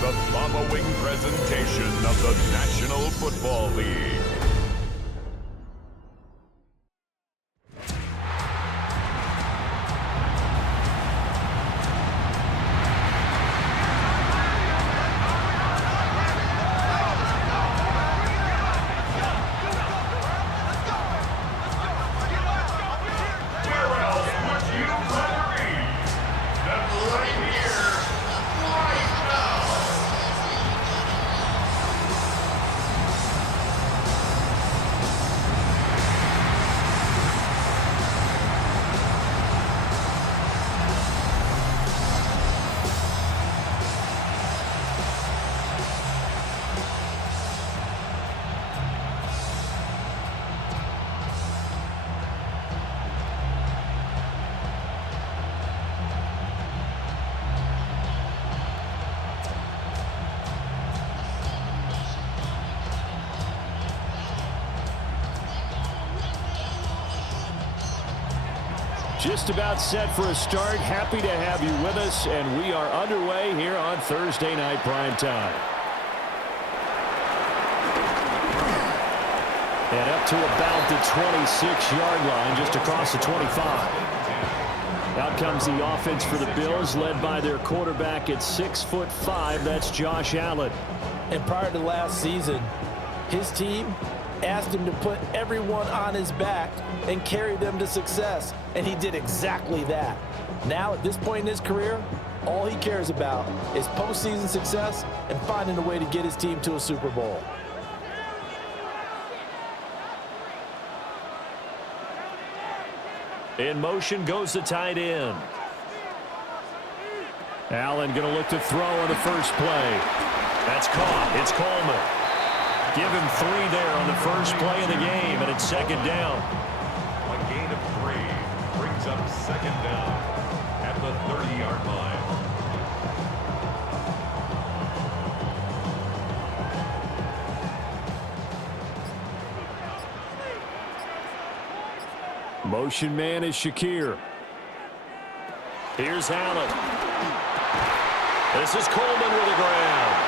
the following presentation of the National Football League. Just about set for a start. Happy to have you with us, and we are underway here on Thursday Night Primetime. And up to about the 26-yard line, just across the 25. Out comes the offense for the Bills, led by their quarterback at 6'5". That's Josh Allen. And prior to last season, his team asked him to put everyone on his back and carry them to success, and he did exactly that. Now, at this point in his career, all he cares about is postseason success and finding a way to get his team to a Super Bowl. In motion goes the tight end. Allen going to look to throw on the first play. That's caught. It's Coleman. Give him 3 there on the first play of the game, and it's second down. A gain of 3 brings up second down at the 30-yard line. Motion man is Shakir. Here's Allen. This is Coleman with a grab.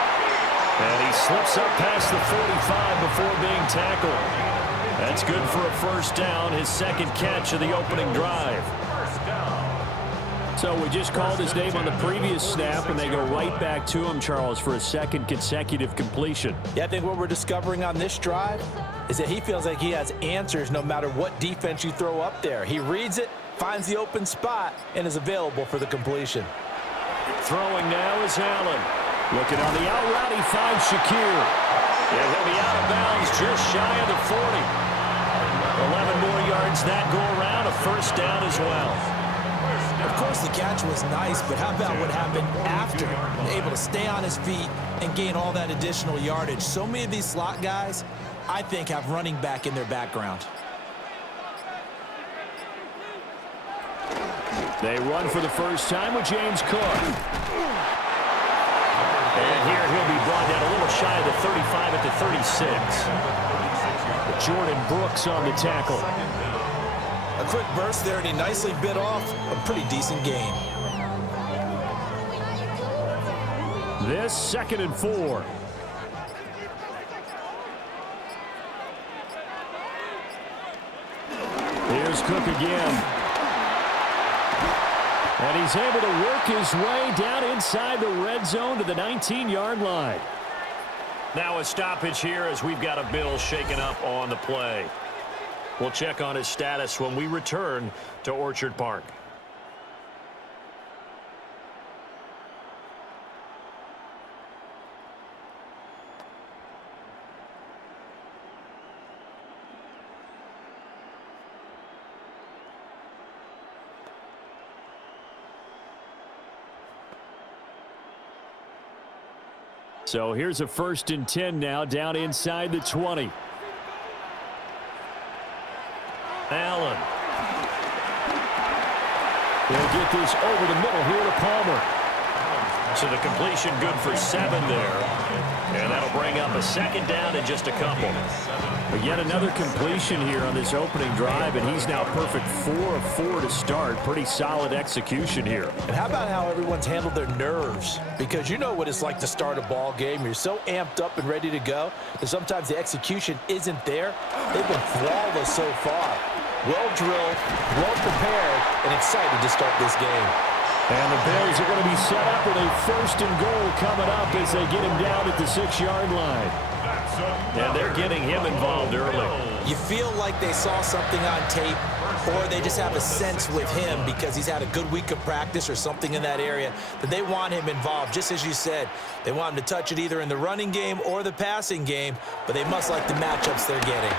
And he slips up past the 45 before being tackled. That's good for a first down, his second catch of the opening drive. So we just called his name on the previous snap, and they go right back to him, Charles, for a second consecutive completion. Yeah, I think what we're discovering on this drive is that he feels like he has answers no matter what defense you throw up there. He reads it, finds the open spot, and is available for the completion. Throwing now is Allen. Looking on the out route, he finds Shakir. And he'll be out of bounds just shy of the 40. 11 more yards that go around, a first down as well. Of course, the catch was nice, but how about what happened after? Able to stay on his feet and gain all that additional yardage. So many of these slot guys, I think, have running back in their background. They run for the first time with James Cook. And here he'll be brought down a little shy of the 35 at the 36. Jordan Brooks on the tackle. A quick burst there, and he nicely bit off a pretty decent gain. This 2nd and 4. Here's Cook again. And he's able to work his way down inside the red zone to the 19-yard line. Now a stoppage here as we've got a Bill shaken up on the play. We'll check on his status when we return to Orchard Park. So here's a 1st and 10 now, down inside the 20. Allen. They'll get this over the middle here to Palmer. So the completion good for 7 there. And that'll bring up a second down in just a couple. But yet another completion here on this opening drive, and he's now perfect 4 of 4 to start. Pretty solid execution here. And how about how everyone's handled their nerves? Because you know what it's like to start a ball game. You're so amped up and ready to go that sometimes the execution isn't there. They've been flawless so far. Well drilled, well prepared, and excited to start this game. And the Bills are going to be set up with a 1st and goal coming up as they get him down at the 6-yard line. And they're getting him involved early. You feel like they saw something on tape, or they just have a sense with him because he's had a good week of practice or something in that area that they want him involved. Just as you said, they want him to touch it either in the running game or the passing game, but they must like the matchups they're getting.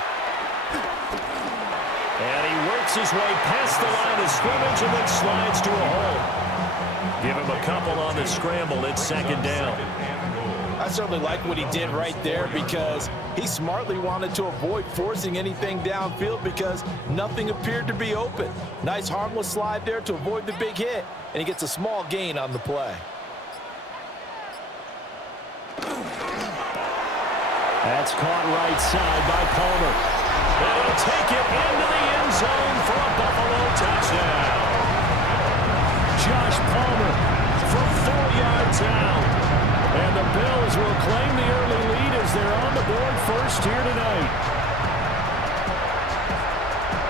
And he works his way past the line of scrimmage and then slides to a hole. Give him a couple on the scramble. It's 2nd down. I certainly like what he did right there because he smartly wanted to avoid forcing anything downfield because nothing appeared to be open. Nice harmless slide there to avoid the big hit, and he gets a small gain on the play. That's caught right side by Palmer. And he'll take it into the end zone for a Buffalo touchdown. Josh Palmer from 4 yards out. And the Bills will claim the early lead as they're on the board first here tonight.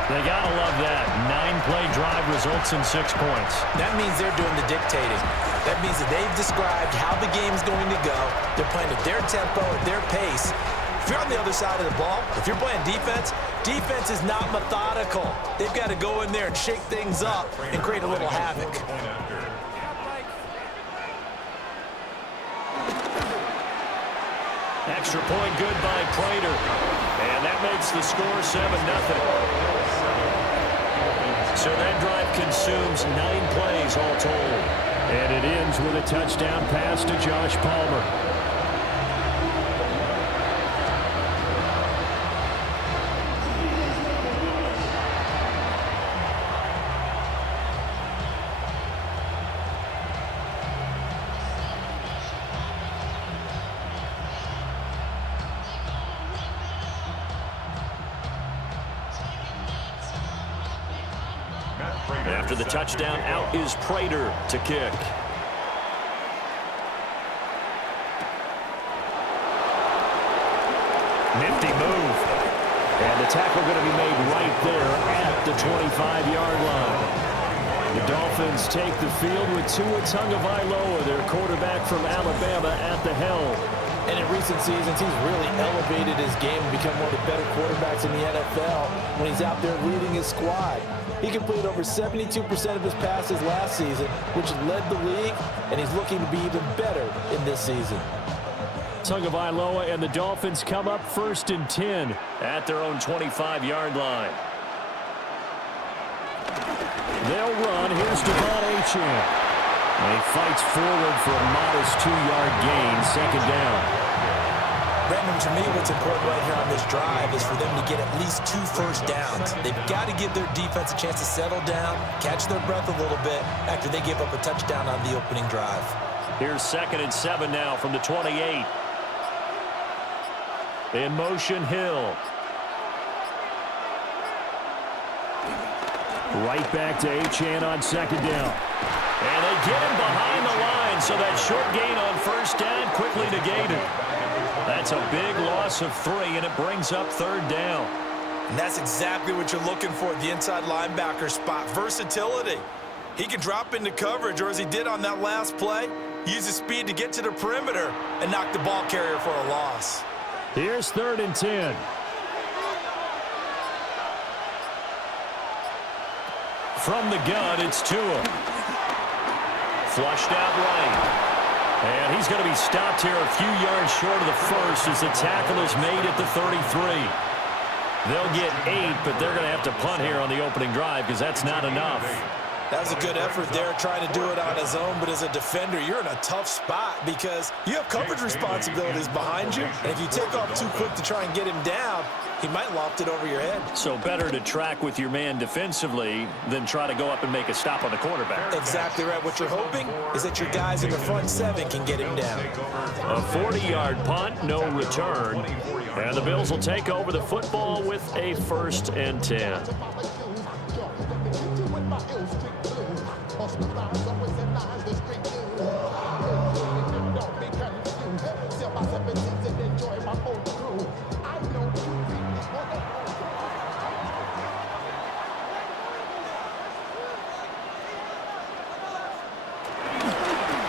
They got to love that. 9-play drive results in 6 points. That means they're doing the dictating. That means that they've described how the game's going to go. They're playing at their tempo, at their pace. If you're on the other side of the ball, if you're playing defense, defense is not methodical. They've got to go in there and shake things up and create a little havoc. Extra point good by Prater. And that makes the score 7-0. So that drive consumes 9 plays all told. And it ends with a touchdown pass to Josh Palmer. After the touchdown, out is Prater to kick. Nifty move. And the tackle going to be made right there at the 25-yard line. The Dolphins take the field with Tua Tagovailoa, their quarterback from Alabama, at the helm. And in recent seasons, he's really elevated his game and become one of the better quarterbacks in the NFL when he's out there leading his squad. He completed over 72% of his passes last season, which led the league, and he's looking to be even better in this season. Tagovailoa and the Dolphins come up 1st and 10 at their own 25-yard line. They'll run. Here's Devon Achane. And he fights forward for a modest 2-yard gain, 2nd down. Brandon, to me, what's important right here on this drive is for them to get at least 2 first downs. They've got to give their defense a chance to settle down, catch their breath a little bit after they give up a touchdown on the opening drive. Here's 2nd and 7 now from the 28. In motion, Hill. Right back to Achane on 2nd down. And they get him behind the line, so that short gain on 1st down quickly negated. That's a big loss of 3, and it brings up 3rd down. And that's exactly what you're looking for at the inside linebacker spot, versatility. He can drop into coverage, or as he did on that last play, use his speed to get to the perimeter and knock the ball carrier for a loss. Here's 3rd and 10. From the gun, it's Tua. Flushed out right. And he's going to be stopped here a few yards short of the first as the tackle is made at the 33. They'll get 8, but they're going to have to punt here on the opening drive because that's not enough. That was a good effort there trying to do it on his own, but as a defender, you're in a tough spot because you have coverage responsibilities behind you, and if you take off too quick to try and get him down, he might loft it over your head. So better to track with your man defensively than try to go up and make a stop on the quarterback. Exactly right. What you're hoping is that your guys in the front 7 can get him down. A 40-yard punt, no return. And the Bills will take over the football with a 1st and 10.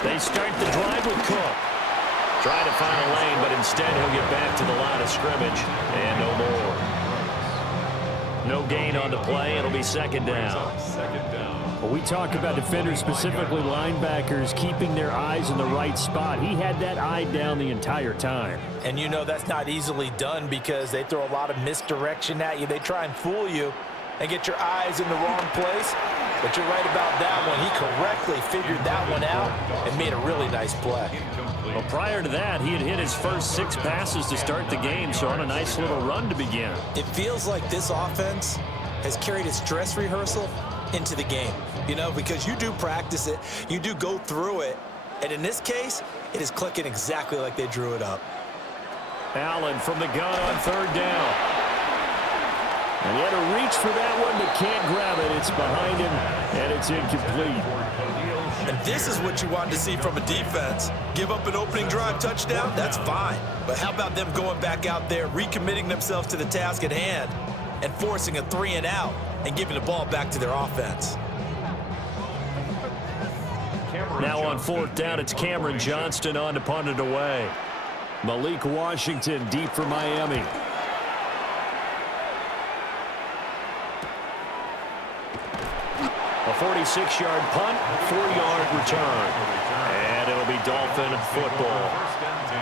They start the drive with Cook. Trying to find a lane, but instead he'll get back to the line of scrimmage. And no more. No gain on the play. It'll be 2nd down. Well, we talk about defenders, specifically linebackers, keeping their eyes in the right spot. He had that eye down the entire time. And you know that's not easily done because they throw a lot of misdirection at you. They try and fool you and get your eyes in the wrong place. But you're right about that one. He correctly figured that one out and made a really nice play. Well, prior to that, he had hit his first 6 passes to start the game, so on a nice little run to begin. It feels like this offense has carried its dress rehearsal into the game, you know, because you do practice it, you do go through it, and in this case, it is clicking exactly like they drew it up. Allen from the gun on 3rd down. And he had to reach for that one, but can't grab it. It's behind him, and it's incomplete. And this is what you want to see from a defense. Give up an opening drive touchdown, that's fine. But how about them going back out there, recommitting themselves to the task at hand, and forcing a 3 and out, and giving the ball back to their offense. Now on 4th down, it's Cameron Johnston on to punt it away. Malik Washington deep for Miami. A 46-yard punt, 4-yard return. And it'll be Dolphin football. 1st and 10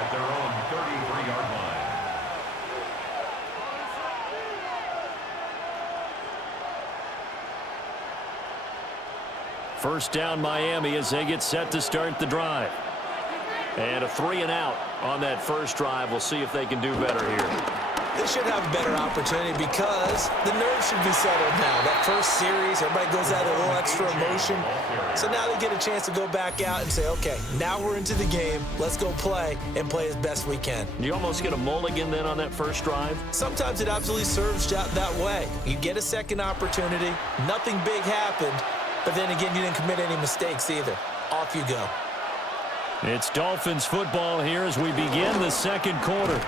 at their own 33-yard line. First down Miami as they get set to start the drive. And a 3 and out on that first drive. We'll see if they can do better here. They should have a better opportunity because the nerves should be settled now. That first series, everybody goes out a little extra emotion. So now they get a chance to go back out and say, okay, now we're into the game. Let's go play and play as best we can. You almost get a mulligan then on that first drive? Sometimes it absolutely serves out that way. You get a second opportunity. Nothing big happened. But then again, you didn't commit any mistakes either. Off you go. It's Dolphins football here as we begin the second quarter.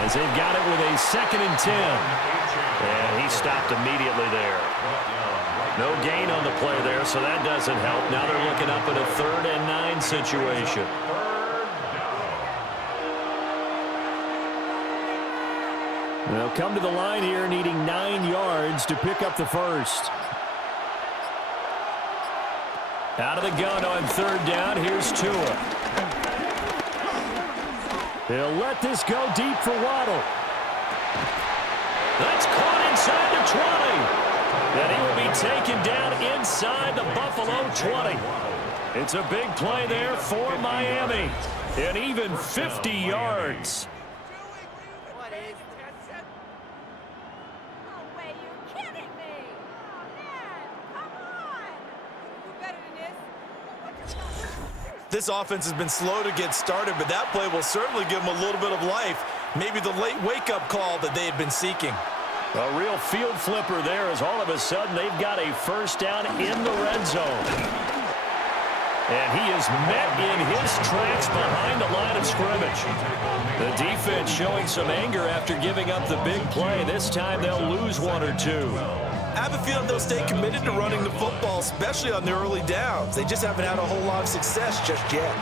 As they've got it with a 2nd and 10. And he stopped immediately there. No gain on the play there, so that doesn't help. Now they're looking up at a 3rd and 9 situation. They'll come to the line here needing 9 yards to pick up the first. Out of the gun on 3rd down. Here's Tua. He'll let this go deep for Waddle. That's caught inside the 20. And he will be taken down inside the Buffalo 20. It's a big play there for Miami. And even 50 yards. This offense has been slow to get started, but that play will certainly give them a little bit of life. Maybe the late wake-up call that they had been seeking. A real field flipper there as all of a sudden they've got a first down in the red zone. And he is met in his tracks behind the line of scrimmage. The defense showing some anger after giving up the big play. This time they'll lose 1 or 2. I have a feeling they'll stay committed to running the football, especially on the early downs. They just haven't had a whole lot of success just yet.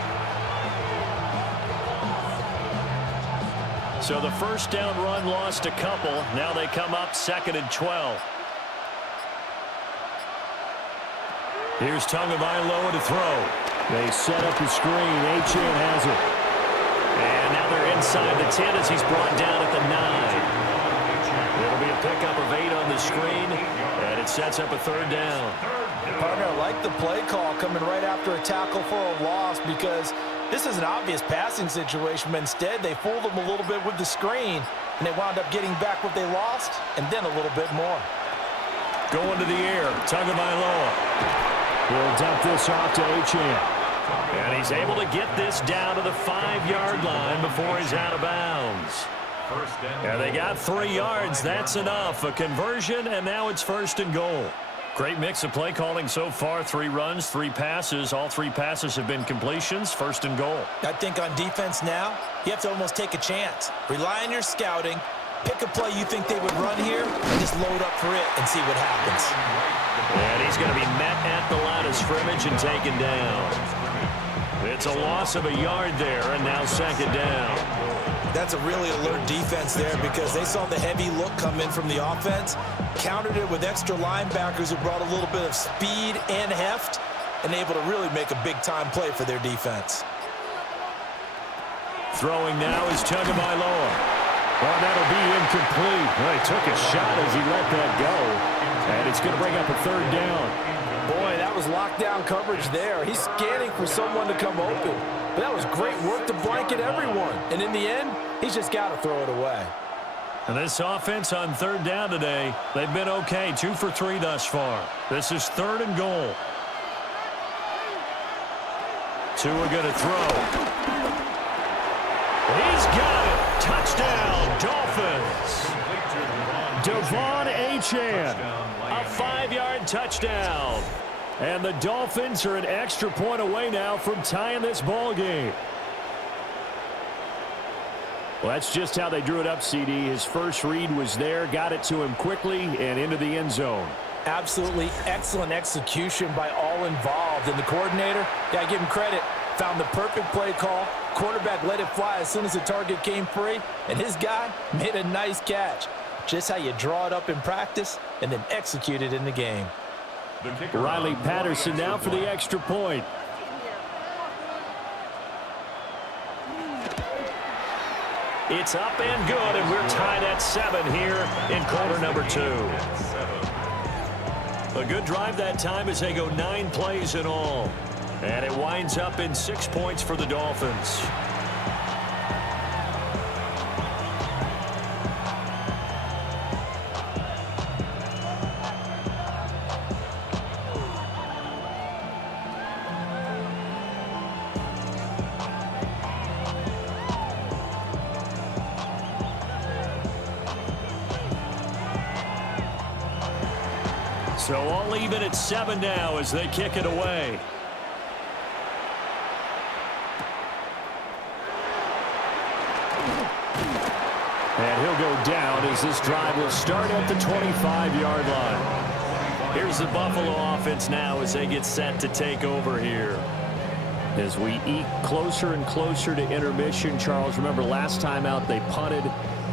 So the first down run lost a couple. Now they come up 2nd and 12. Here's Tagovailoa to throw. They set up the screen. Achane has it. And now they're inside the 10 as he's brought down at the 9. It'll be a pickup of 8 on the screen, and it sets up a 3rd down. Partner, I like the play call coming right after a tackle for a loss because this is an obvious passing situation, but instead they fooled them a little bit with the screen, and they wound up getting back what they lost and then a little bit more. Going to the air, Tagovailoa. He'll dump this off to Achane. And he's able to get this down to the 5-yard line before he's out of bounds. And they got 3 yards. That's enough. A conversion, and now it's 1st and goal. Great mix of play calling so far. 3 runs, 3 passes. All 3 passes have been completions. 1st and goal. I think on defense now, you have to almost take a chance. Rely on your scouting. Pick a play you think they would run here and just load up for it and see what happens. And he's going to be met at the line of scrimmage and taken down. It's a loss of a yard there, and now 2nd down. That's a really alert defense there because they saw the heavy look come in from the offense, countered it with extra linebackers who brought a little bit of speed and heft, and able to really make a big-time play for their defense. Throwing now is Tagovailoa. Well, that'll be incomplete. Well, he took a shot as he let that go, and it's going to bring up a 3rd down. Boy, that was lockdown coverage there. He's scanning for someone to come open. But that was great work to blanket everyone. And in the end, he's just got to throw it away. And this offense on 3rd down today, they've been okay. 2 for 3 thus far. This is 3rd and goal. 2 are going to throw. He's got it. Touchdown, Dolphins. Devon Achane. A 5-yard touchdown. And the Dolphins are an extra point away now from tying this ball game. Well, that's just how they drew it up, CD. His first read was there, got it to him quickly, and into the end zone. Absolutely excellent execution by all involved. And the coordinator, got to give him credit, found the perfect play call. Quarterback let it fly as soon as the target came free, and his guy made a nice catch. Just how you draw it up in practice and then execute it in the game. Riley Patterson now for the extra point. It's up and good, and we're tied at 7 here in quarter number 2. A good drive that time as they go 9 plays in all. And it winds up in 6 points for the Dolphins. So all even at 7 now as they kick it away. And he'll go down as this drive will start at the 25-yard line. Here's the Buffalo offense now as they get set to take over here. As we eke closer and closer to intermission, Charles, remember last time out they punted.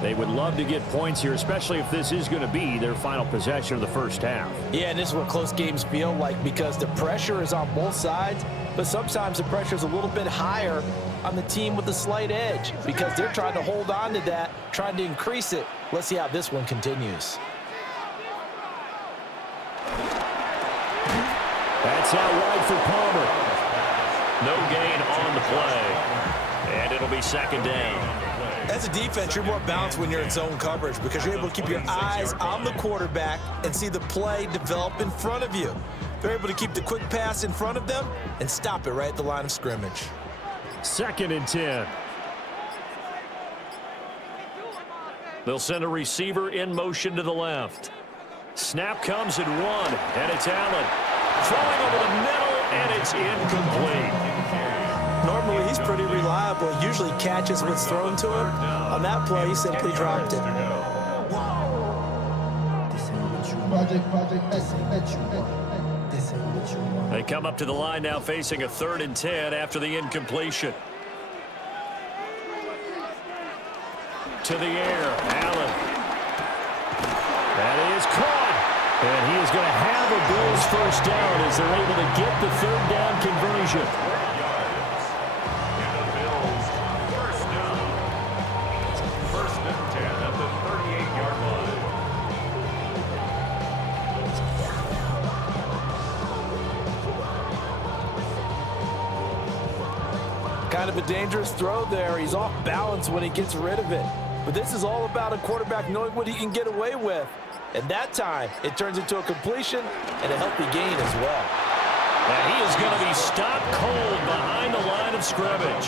They would love to get points here, especially if this is going to be their final possession of the first half. Yeah, and this is what close games feel like because the pressure is on both sides, but sometimes the pressure is a little bit higher on the team with the slight edge because they're trying to hold on to that, trying to increase it. Let's see how this one continues. That's out wide for Palmer. No gain on the play. And it'll be 2nd down. As a defense, you're more balanced when you're in zone coverage because you're able to keep your eyes on the quarterback and see the play develop in front of you. They're able to keep the quick pass in front of them and stop it right at the line of scrimmage. 2nd and 10. They'll send a receiver in motion to the left. Snap comes at 1, and it's Allen. Throwing over the middle, and it's incomplete. Normally, he's pretty reliable. Usually catches what's thrown to him. On that play, he simply dropped it. They come up to the line now facing a 3rd and 10 after the incompletion. To the air, Allen. That is caught. And he is going to have a Bills first down as they're able to get the 3rd down conversion. Kind of a dangerous throw there. He's off balance when he gets rid of it. But this is all about a quarterback knowing what he can get away with. And that time, it turns into a completion and a healthy gain as well. And he is going to be stopped cold behind the line of scrimmage.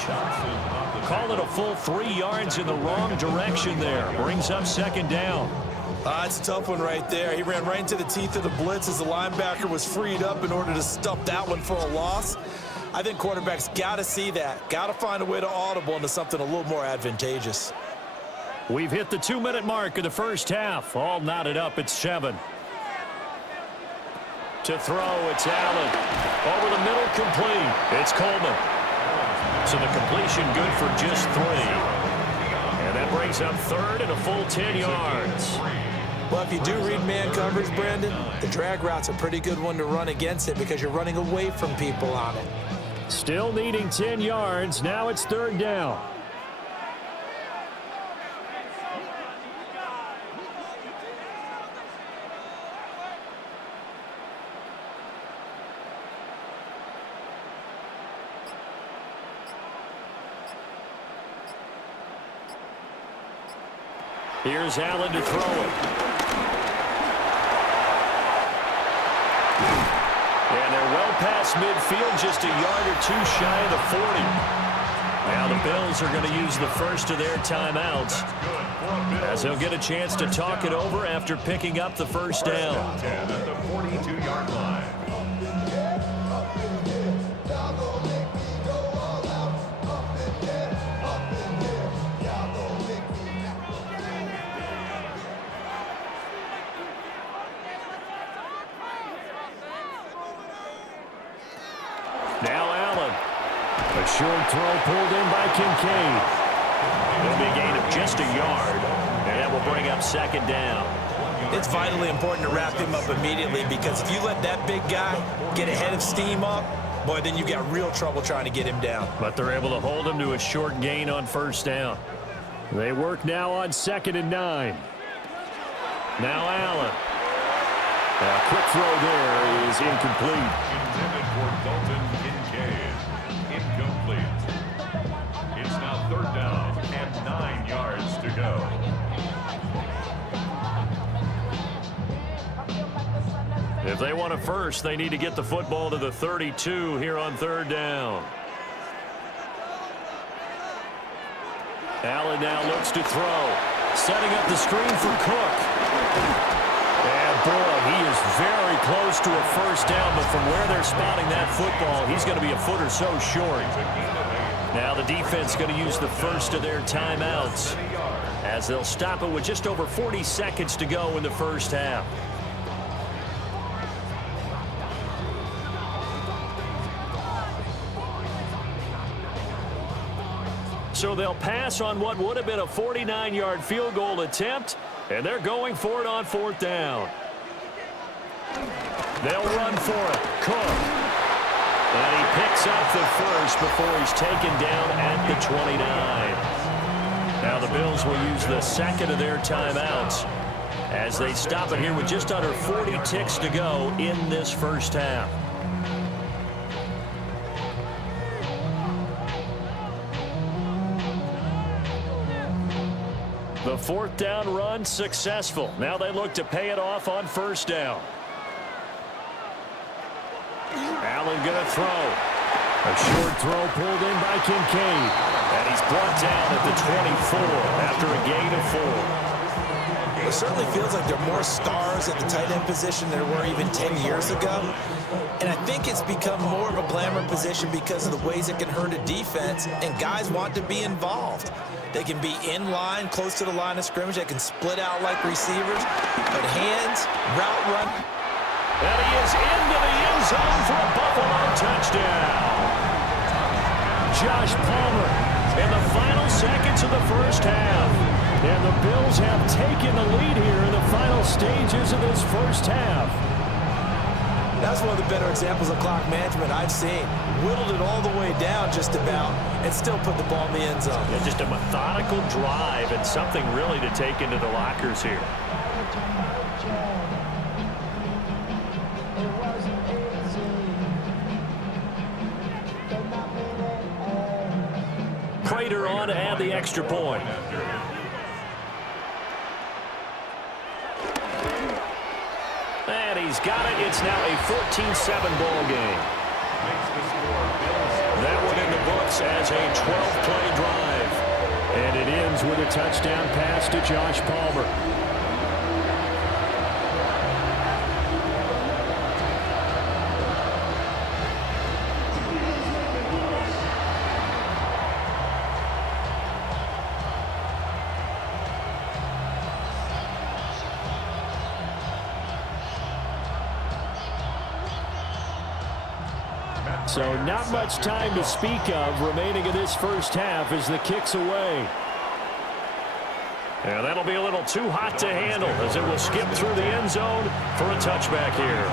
Call it a full 3 yards in the wrong direction there. Brings up second down. It's a tough one right there. He ran right into the teeth of the blitz as the linebacker was freed up in order to stop that one for a loss. I think quarterbacks got to see that. Got to find a way to audible into something a little more advantageous. We've hit the 2-minute mark of the first half. All knotted up at 7. To throw, it's Allen. Over the middle, complete. It's Coleman. So the completion good for just 3. And that brings up third and a full 10 yards. Well, if you do read man coverage, Brandon, the drag route's a pretty good one to run against it because you're running away from people on it. Still needing 10 yards. Now it's third down. Here's Allen to throw it. And they're well past midfield, just a yard or 2 shy of the 40. Now the Bills are going to use the first of their timeouts as they'll get a chance to talk it over after picking up the first down. 10 at the 42-yard line. Now Allen. A short throw pulled in by Kincaid. It'll be a gain of just a yard, and that will bring up second down. It's vitally important to wrap him up immediately because if you let that big guy get ahead of steam up, boy, then you got real trouble trying to get him down. But they're able to hold him to a short gain on first down. They work now on 2nd and 9. Now Allen. A quick throw there is incomplete. Intended for Dalton Kincaid. Incomplete. It's now third down and 9 yards to go. If they want a first, they need to get the football to the 32 here on third down. Allen now looks to throw. Setting up the screen for Cook. And boy, he is very close to a first down, but from where they're spotting that football, he's going to be a foot or so short. Now the defense going to use the first of their timeouts as they'll stop it with just over 40 seconds to go in the first half. So they'll pass on what would have been a 49-yard field goal attempt, and they're going for it on 4th down. They'll run for it. Cook. And he picks up the first before he's taken down at the 29. Now the Bills will use the second of their timeouts as they stop it here with just under 40 ticks to go in this first half. The 4th down run successful. Now they look to pay it off on first down. Allen going to throw. A short throw pulled in by Kincaid. And he's brought down at the 24 after a gain of 4. It certainly feels like there are more stars at the tight end position than there were even 10 years ago. And I think it's become more of a glamour position because of the ways it can hurt a defense, and guys want to be involved. They can be in line, close to the line of scrimmage. They can split out like receivers. But hands, route run. And he is into the end zone for a Buffalo touchdown. Josh Palmer In the final seconds of the first half. And the Bills have taken the lead here in the final stages of this first half. That's one of the better examples of clock management I've seen. Whittled it all the way down just about and still put the ball in the end zone. Yeah, just a methodical drive and something really to take into the lockers here. Prater on to add the extra point. And he's got it. It's now a 14-7 ball game. makes the score Bills. That one in the books as a 12-play drive. And it ends with a touchdown pass to Josh Palmer. So not much time to speak of remaining in this first half as the kick's away. And that'll be a little too hot to handle as it will skip through the end zone for a touchback here.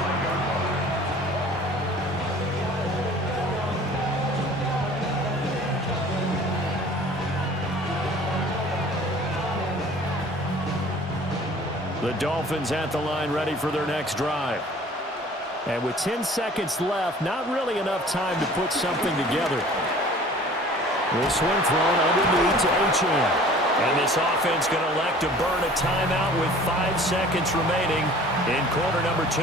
The Dolphins at the line ready for their next drive. And with 10 seconds left, not really enough time to put something together. This one thrown underneath to Achane. And this offense going to elect to burn a timeout with 5 seconds remaining in quarter number 2.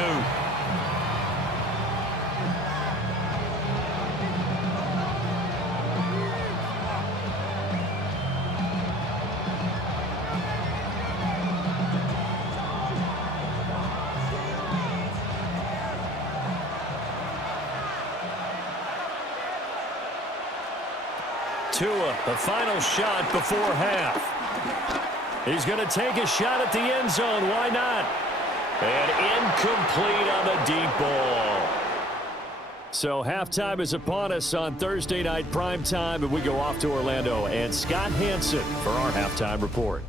Tua, the final shot before half. He's going to take a shot at the end zone. Why not? And incomplete on the deep ball. So halftime is upon us on Thursday night primetime, and we go off to Orlando. And Scott Hansen for our halftime report.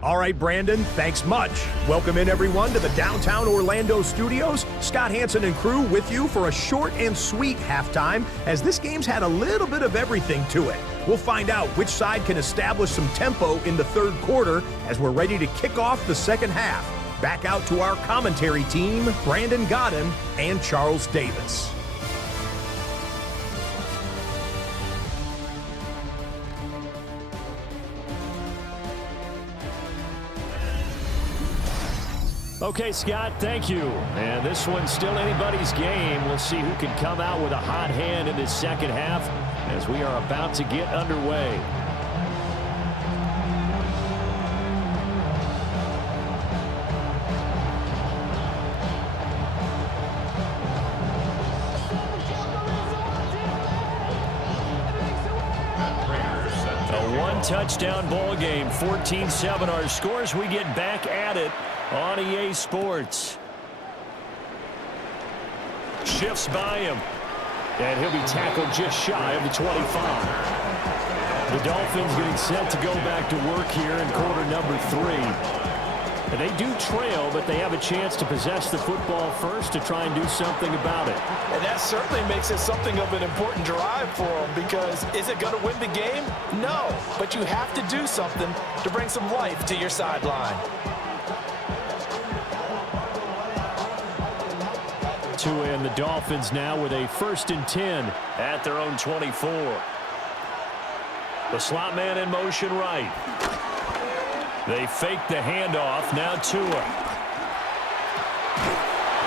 All right, Brandon, thanks much. Welcome in, everyone, to the downtown Orlando studios. Scott Hansen and crew with you for a short and sweet halftime, as this game's had a little bit of everything to it. We'll find out which side can establish some tempo in the third quarter as we're ready to kick off the second half. Back out to our commentary team, Brandon Godden and Charles Davis. Okay, Scott, thank you. And this one's still anybody's game. We'll see who can come out with a hot hand in this second half as we are about to get underway. A one-touchdown ball game, 14-7 our scores. We get back at it on EA Sports. Shifts by him. And he'll be tackled just shy of the 25. The Dolphins getting set to go back to work here in quarter number 3. And they do trail, but they have a chance to possess the football first to try and do something about it. And that certainly makes it something of an important drive for them, because is it going to win the game? No, but you have to do something to bring some life to your sideline. Tua and the Dolphins now with a 1st and 10 at their own 24. The slot man in motion right. They fake the handoff. Now Tua.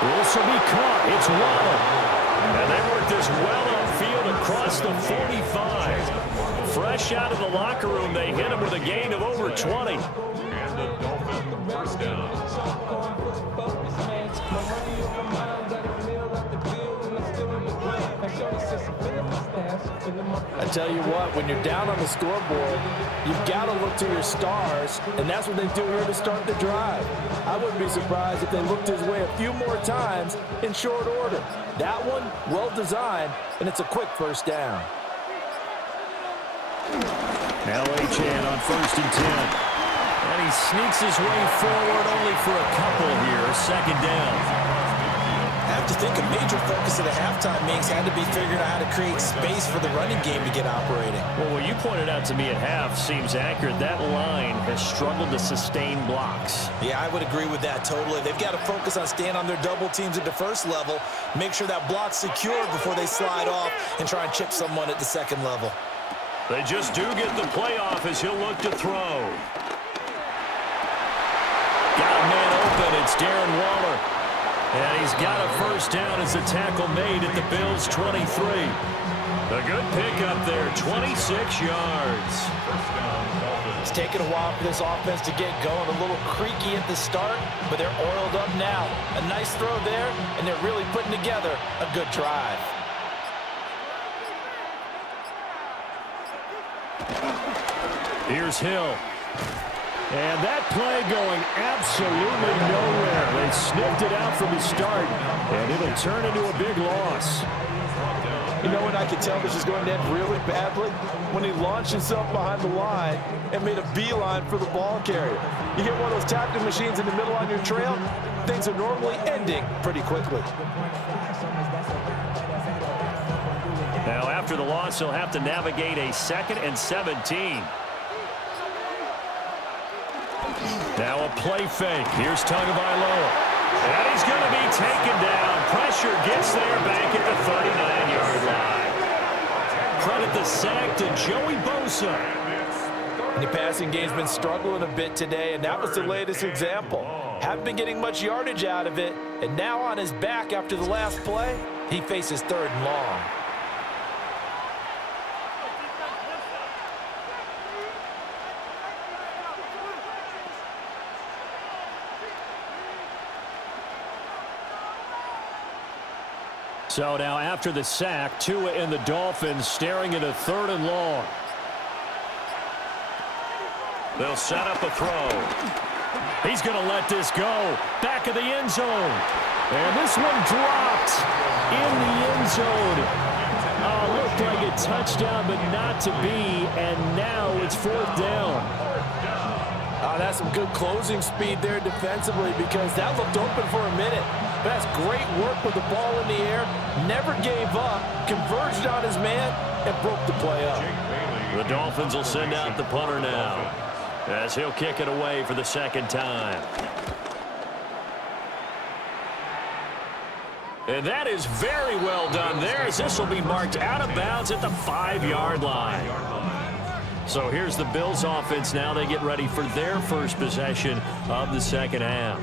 This will be caught. It's Waddle. And they work this well upfield across the 45. Fresh out of the locker room, they hit him with a gain of over 20. And the Dolphins first down. I tell you what, when you're down on the scoreboard, you've got to look to your stars, and that's what they do here to start the drive. I wouldn't be surprised if they looked his way a few more times in short order. That one, well designed, and it's a quick first down. Now Achane on 1st and 10. And he sneaks his way forward only for a couple here. 2nd down. I have to think a major focus of the halftime meetings had to be figuring out how to create space for the running game to get operating. Well, what you pointed out to me at half seems accurate. That line has struggled to sustain blocks. Yeah, I would agree with that totally. They've got to focus on staying on their double teams at the first level, make sure that block's secured before they slide off and try and chip someone at the second level. They just do get the playoff as he'll look to throw. Got a man open. It's Darren Waller. And he's got a first down as the tackle made at the Bills' 23. A good pickup there, 26 yards. It's taken a while for this offense to get going. A little creaky at the start, but they're oiled up now. A nice throw there, and they're really putting together a good drive. Here's Hill. And that play going absolutely nowhere. They sniffed it out from the start, and it'll turn into a big loss. You know when I could tell this is going to end really badly? When he launched himself behind the line and made a beeline for the ball carrier. You get one of those tapping machines in the middle on your trail, things are normally ending pretty quickly. Now, after the loss, he'll have to navigate a 2nd and 17. Now a play fake. Here's Tagovailoa. And he's going to be taken down. Pressure gets there back at the 39-yard line. Credit the sack to Joey Bosa. The passing game's been struggling a bit today, and that was the latest example. Haven't been getting much yardage out of it, and now on his back after the last play, he faces 3rd and long. So now after the sack, Tua and the Dolphins staring at a 3rd and long. They'll set up a throw. He's going to let this go. Back of the end zone. And this one dropped in the end zone. Looked like a touchdown, but not to be. And now it's 4th down. That's some good closing speed there defensively because that looked open for a minute. But that's great work with the ball in the air. Never gave up, converged on his man, and broke the play up. The Dolphins will send out the punter now as he'll kick it away for the 2nd time. And that is very well done there as this will be marked out of bounds at the 5-yard line. So here's the Bills offense now. They get ready for their first possession of the 2nd half.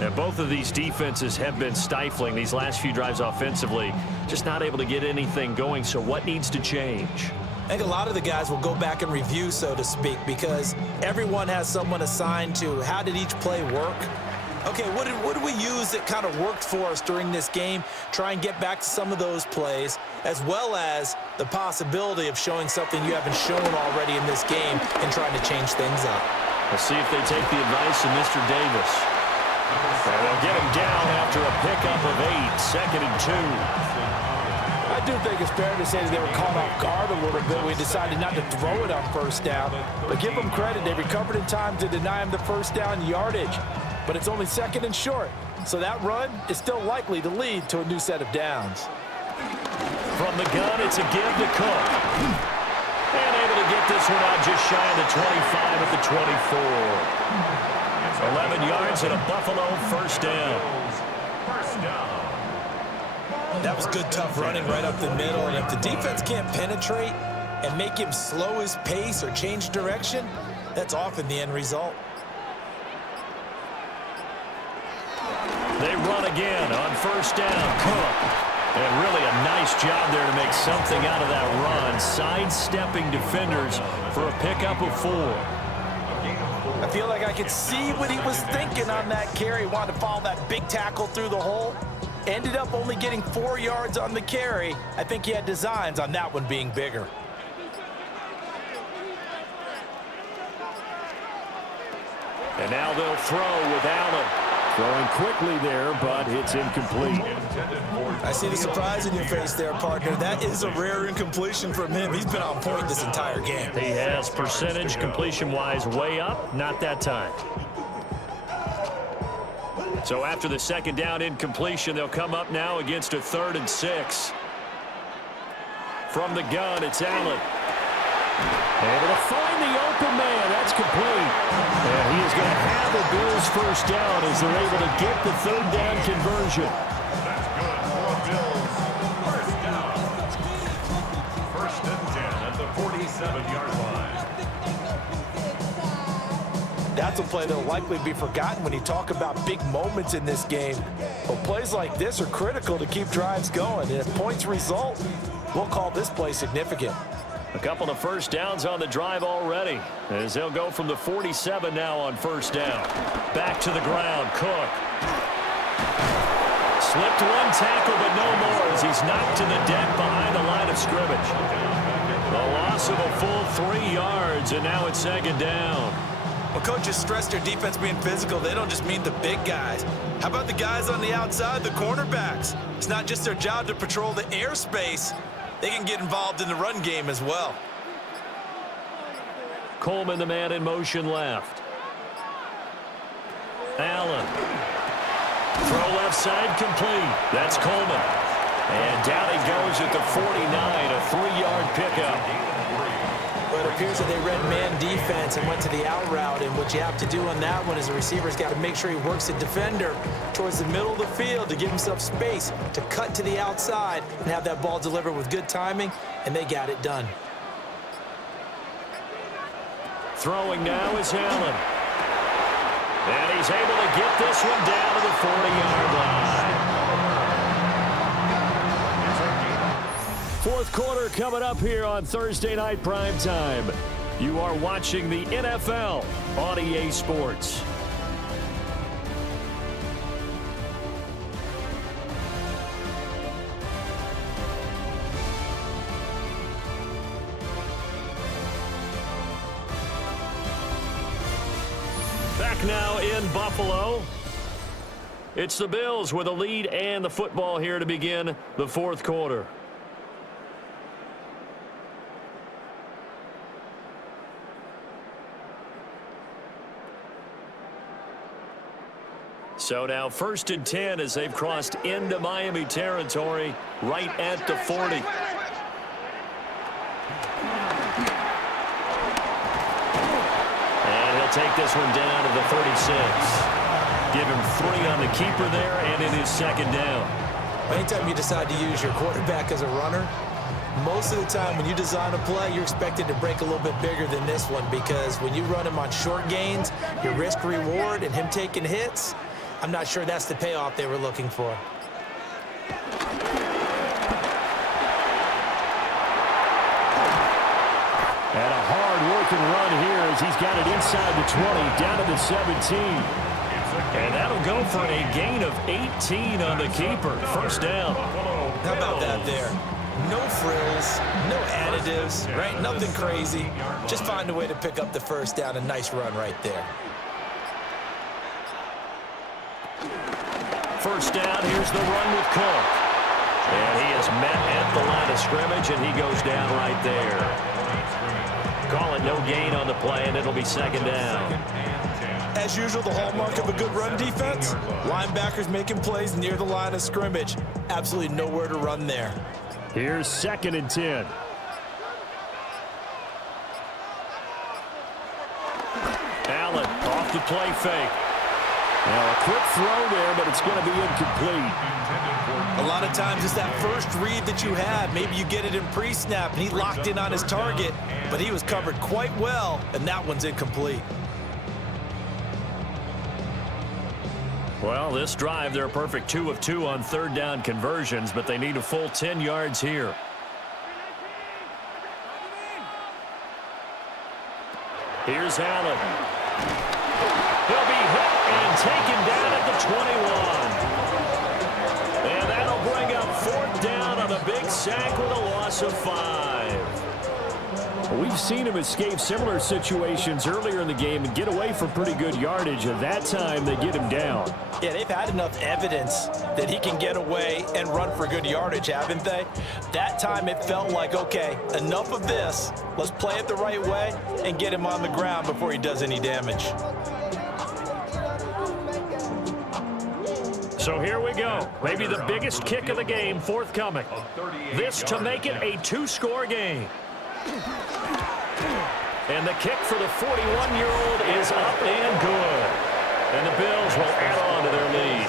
And both of these defenses have been stifling these last few drives offensively. Just not able to get anything going. So what needs to change? I think a lot of the guys will go back and review, so to speak, because everyone has someone assigned to how did each play work. Okay, what did we use that kind of worked for us during this game? Try and get back to some of those plays, as well as the possibility of showing something you haven't shown already in this game and trying to change things up. Let's see if they take the advice of Mr. Davis. And they'll get him down after a pickup of 8, 2nd and 2. I do think it's fair to say that they were caught off guard a little bit. We decided not to throw it on 1st down. But give them credit. They recovered in time to deny him the 1st down yardage. But it's only 2nd and short. So that run is still likely to lead to a new set of downs. From the gun, it's a give to Cook. And able to get this one out just shy of the 25 at the 24. 11 yards and a Buffalo 1st down. That was good, tough running right up the middle. And if the defense can't penetrate and make him slow his pace or change direction, that's often the end result. They run again on 1st down. Cook. And really a nice job there to make something out of that run. Sidestepping defenders for a pickup of 4. I feel like I could see what he was thinking on that carry. He wanted to follow that big tackle through the hole. Ended up only getting 4 yards on the carry. I think he had designs on that one being bigger. And now they'll throw with Allen. Throwing quickly there, but it's incomplete. I see the surprise in your face there, partner. That is a rare incompletion from him. He's been on point this entire game. He has percentage completion-wise way up. Not that time. So after the 2nd down incompletion, they'll come up now against a 3rd and 6. From the gun, it's Allen. Able to find the open man. That's complete. And he is going to have the Bills 1st down as they're able to get the 3rd down conversion. That's good for Bills. 1st down. 1st and 10 at the 47-yard line. That's a play that will likely be forgotten when you talk about big moments in this game. plays like this are critical to keep drives going. And if points result, we'll call this play significant. A couple of first downs on the drive already, as they'll go from the 47 now on first down. Back to the ground, Cook. Slipped one tackle, but no more as he's knocked to the deck behind the line of scrimmage. The loss of a full 3 yards, and now it's second down. Well, coaches stress their defense being physical. They don't just mean the big guys. How about the guys on the outside, the cornerbacks? It's not just their job to patrol the airspace. They can get involved in the run game as well. Coleman, the man in motion left. Allen. Throw left side complete. That's Coleman. And down he goes at the 49, a 3-yard pickup. But it appears that they read man defense and went to the out route. And what you have to do on that one is the receiver's got to make sure he works the defender towards the middle of the field to give himself space to cut to the outside and have that ball delivered with good timing, and they got it done. Throwing now is Allen. And he's able to get this one down to the 40-yard line. Fourth quarter coming up here on Thursday Night Primetime. You are watching the NFL on EA Sports. Back now in Buffalo. It's the Bills with a lead and the football here to begin the fourth quarter. So now 1st and 10 as they've crossed into Miami territory right at the 40. And he'll take this one down to the 36. Give him 3 on the keeper there, and it is second down. Anytime you decide to use your quarterback as a runner, most of the time when you design a play, you're expected to break a little bit bigger than this one, because when you run him on short gains, your risk reward and him taking hits, I'm not sure that's the payoff they were looking for. And a hard-working run here as he's got it inside the 20, down to the 17. And that'll go for a gain of 18 on the keeper. First down. How about that there? No frills, no additives, right? Nothing crazy. Just find a way to pick up the first down. A nice run right there. First down, here's the run with Cook. And he is met at the line of scrimmage, and he goes down right there. Call it no gain on the play, and it'll be second down. As usual, the hallmark of a good run defense, linebackers making plays near the line of scrimmage. Absolutely nowhere to run there. Here's 2nd and 10. Allen off the play fake. Now a quick throw there, but it's going to be incomplete. A lot of times it's that first read that you have. Maybe you get it in pre-snap, and he locked in on his target, but he was covered quite well, and that one's incomplete. Well, this drive, they're a perfect 2 of 2 on third down conversions, but they need a full 10 yards here. Here's Allen. He'll be hit and taken down at the 21. And that'll bring up fourth down on a big sack with a loss of 5. We've seen him escape similar situations earlier in the game and get away for pretty good yardage, and that time they get him down. Yeah, they've had enough evidence that he can get away and run for good yardage, haven't they? That time it felt like, okay, enough of this. Let's play it the right way and get him on the ground before he does any damage. So here we go. Maybe the biggest kick of the game forthcoming. This to make it a 2-score game. And the kick for the 41-year-old is up and good. And the Bills will add on to their lead.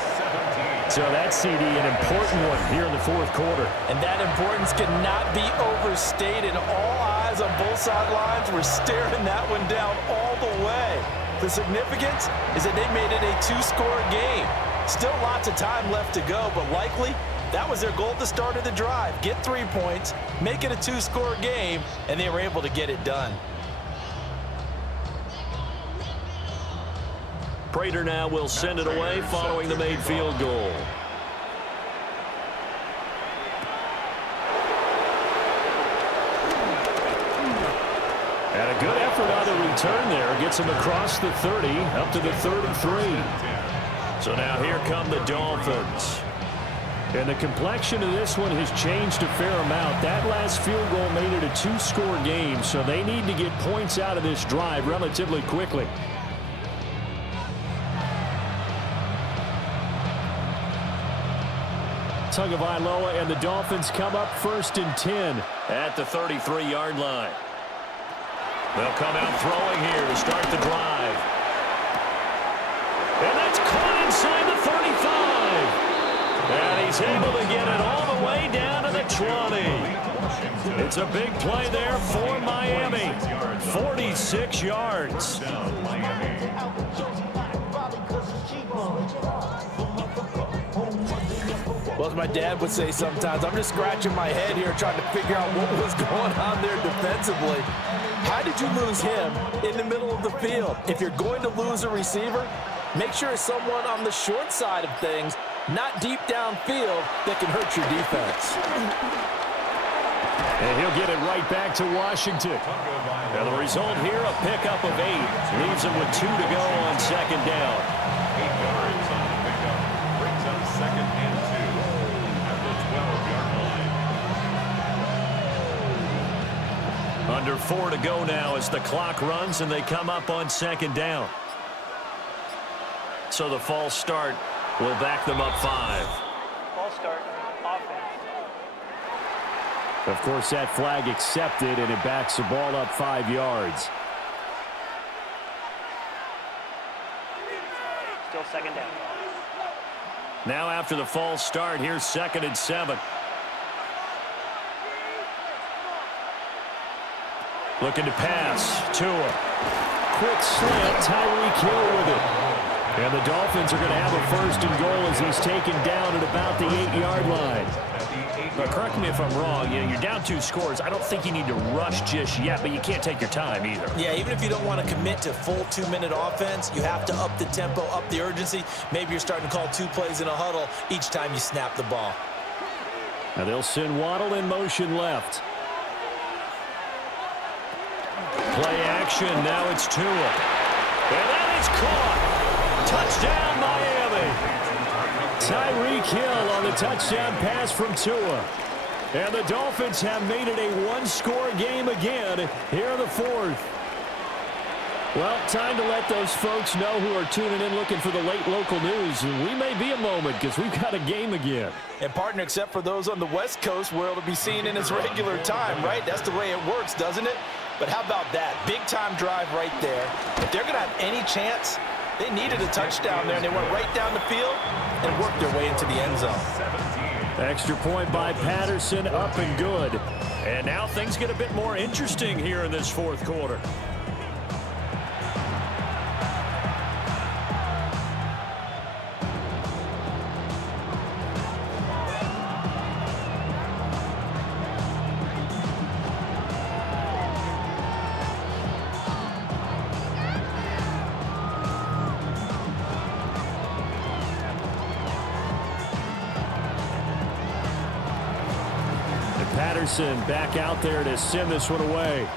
So that's, CD, an important one here in the fourth quarter. And that importance cannot be overstated. All eyes on both sidelines were staring that one down all the way. The significance is that they made it a 2-score game. Still lots of time left to go, but likely that was their goal at the start of the drive. Get 3 points, make it a 2-score game, and they were able to get it done. Prater now will send it away following the made field goal. And a good effort on the return there. Gets him across the 30, up to the 33. So now here come the Dolphins. And the complexion of this one has changed a fair amount. That last field goal made it a 2-score game, so they need to get points out of this drive relatively quickly. Tagovailoa and the Dolphins come up 1st and 10 at the 33-yard line. They'll come out throwing here to start the drive. And that's caught inside the 35. And he's able to get it all the way down to the 20. It's a big play there for Miami. 46 yards. Well, as my dad would say sometimes, I'm just scratching my head here trying to figure out what was going on there defensively. How did you lose him in the middle of the field? If you're going to lose a receiver, make sure it's someone on the short side of things, not deep downfield, that can hurt your defense. And he'll get it right back to Washington. Now the result here, a pickup of 8. Leaves him with 2 to go on 2nd down. 8 yards on the pickup. Brings up 2nd and 2 at the 12-yard line. Under 4 to go now as the clock runs and they come up on 2nd down. So the false start will back them up 5. False start, offense. Of course, that flag accepted, and it backs the ball up 5 yards. Still 2nd down. Now after the false start, here's 2nd and 7. Looking to pass. Tua. Quick slant. Tyreek Hill with it. And the Dolphins are going to have a 1st and goal as he's taken down at about the 8-yard line. But correct me if I'm wrong. You're down 2 scores. I don't think you need to rush just yet, but you can't take your time either. Yeah, even if you don't want to commit to full 2-minute offense, you have to up the tempo, up the urgency. Maybe you're starting to call 2 plays in a huddle each time you snap the ball. Now they'll send Waddle in motion left. Play action. Now it's Tua. And that is caught. Touchdown, Miami. Tyreek Hill on the touchdown pass from Tua. And the Dolphins have made it a 1-score game again here in the 4th. Well, time to let those folks know who are tuning in looking for the late local news. We may be a moment because we've got a game again. And partner, except for those on the West Coast where it'll be seen in its regular time, right? That's the way it works, doesn't it? But how about that? Big-time drive right there. If they're going to have any chance, they needed a touchdown there, and they went right down the field and worked their way into the end zone. Extra point by Patterson, up and good. And now things get a bit more interesting here in this 4th quarter. Patterson back out there to send this one away.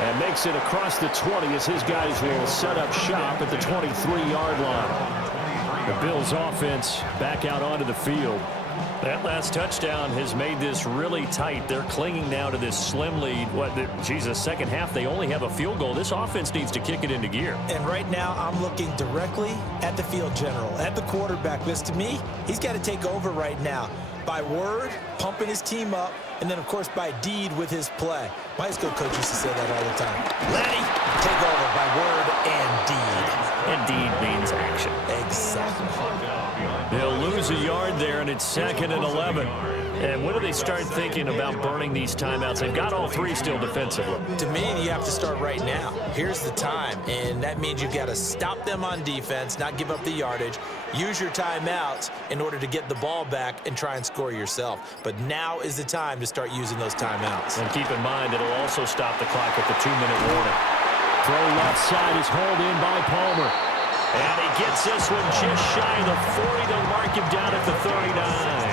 And makes it across the 20 as his guys will set up shop at the 23-yard line. The Bills offense back out onto the field. That last touchdown has made this really tight. They're clinging now to this slim lead. Second half, they only have a field goal. This offense needs to kick it into gear. And right now, I'm looking directly at the field general, at the quarterback. Because to me, he's got to take over right now. By word, pumping his team up, and then, of course, by deed with his play. My high school coach used to say that all the time. Lenny, take over by word and deed. indeed means action. Exactly. They'll lose a yard there, and it's 2nd and 11. And when do they start thinking about burning these timeouts? They've got all three still defensively. To me, you have to start right now. Here's the time, and that means you've got to stop them on defense, not give up the yardage, use your timeouts in order to get the ball back and try and score yourself. But now is the time to start using those timeouts. And keep in mind, it'll also stop the clock at the 2-minute warning. Throw left side is hauled in by Palmer. And he gets this one just shy of the 40. They'll mark him down at the 39.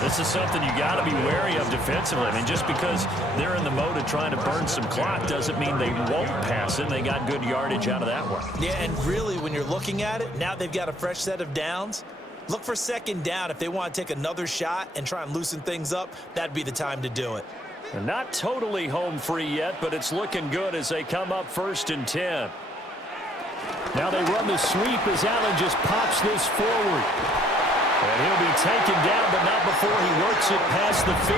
This is something you got to be wary of defensively. I mean, just because they're in the mode of trying to burn some clock doesn't mean they won't pass it. They got good yardage out of that one. Yeah, and really, when you're looking at it, now they've got a fresh set of downs. Look for 2nd down. If they want to take another shot and try and loosen things up, that'd be the time to do it. They're not totally home free yet, but it's looking good as they come up 1st and 10. Now they run the sweep as Allen just pops this forward. And he'll be taken down, but not before he works it past the 50.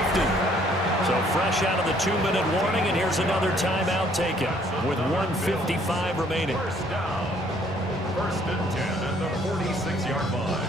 So fresh out of the 2-minute warning, and here's another timeout taken with 1:55 remaining. 1st and 10 at the 46-yard line.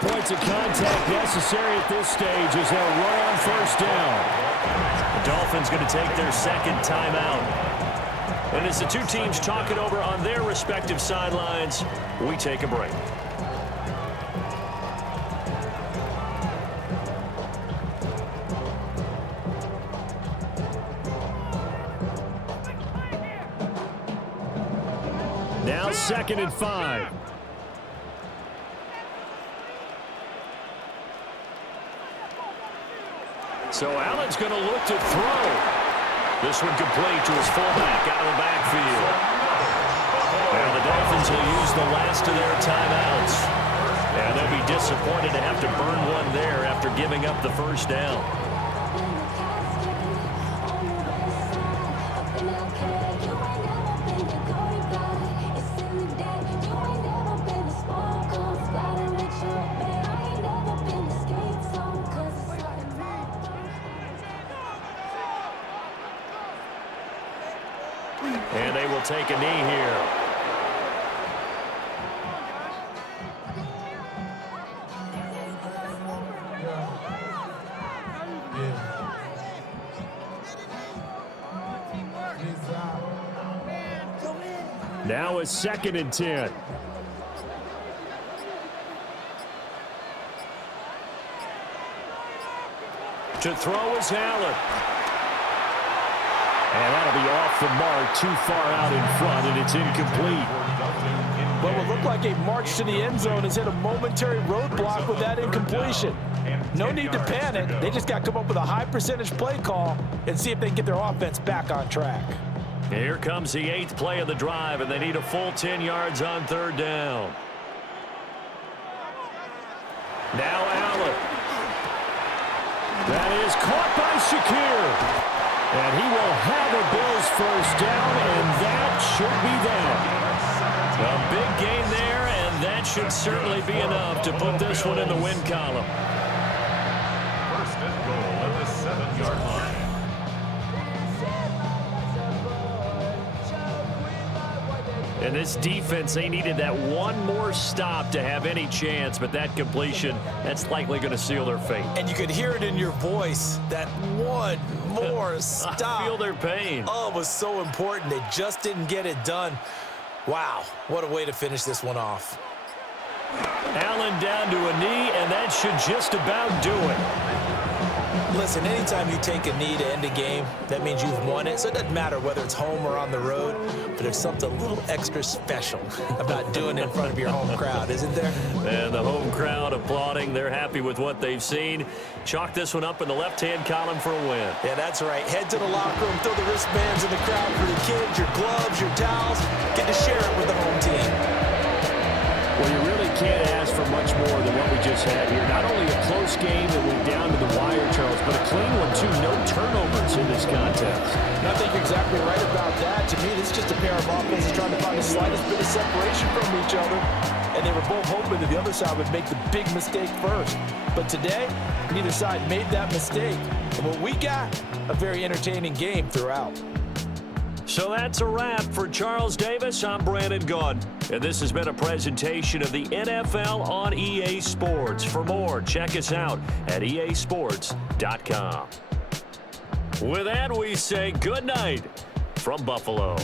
Points of contact necessary at this stage as they'll run on 1st down. The Dolphins going to take their 2nd timeout. And as the two teams talk it over on their respective sidelines, we take a break. Now 2nd and 5. So Allen's going to look to throw. This one complete to his fullback out of the backfield. Now the Dolphins will use the last of their timeouts. And they'll be disappointed to have to burn one there after giving up the 1st down. And they will take a knee here. Now it's 2nd and 10. To throw is Allen. And that'll be off the mark, too far out in front, and it's incomplete. What would look like a march to the end zone has hit a momentary roadblock with that incompletion. No need to panic. They just got to come up with a high percentage play call and see if they can get their offense back on track. Here comes the 8th play of the drive, and they need a full 10 yards on 3rd down. Now Allen. That is caught by Shakir. And he will have a Bills 1st down, and that should be that. A big gain there, and that should certainly be enough to put this one in the win column. 1st and goal at the 7-yard line. And this defense, they needed that one more stop to have any chance, but that completion, that's likely going to seal their fate. And you could hear it in your voice, that one more stop. I feel their pain. Oh, it was so important. They just didn't get it done. Wow, what a way to finish this one off. Allen down to a knee, and that should just about do it. Listen, anytime you take a knee to end a game, that means you've won it. So it doesn't matter whether it's home or on the road, but there's something a little extra special about doing it in front of your home crowd, isn't there? And the home crowd applauding. They're happy with what they've seen. Chalk this one up in the left-hand column for a win. Yeah, that's right. Head to the locker room, throw the wristbands in the crowd for the kids, your gloves, your towels. Get to share it with the home team. Well, you really can't ask for much more than what we just had here. Not only a close game that went down to the wire, Charles, but a clean one, too. No turnovers in this contest. And I think you're exactly right about that. To me, this is just a pair of offenses trying to find the slightest bit of separation from each other. And they were both hoping that the other side would make the big mistake first. But today, neither side made that mistake. And what we got, a very entertaining game throughout. So that's a wrap for Charles Davis. I'm Brandon Gaudin, and this has been a presentation of the NFL on EA Sports. For more, check us out at easports.com. With that, we say good night from Buffalo.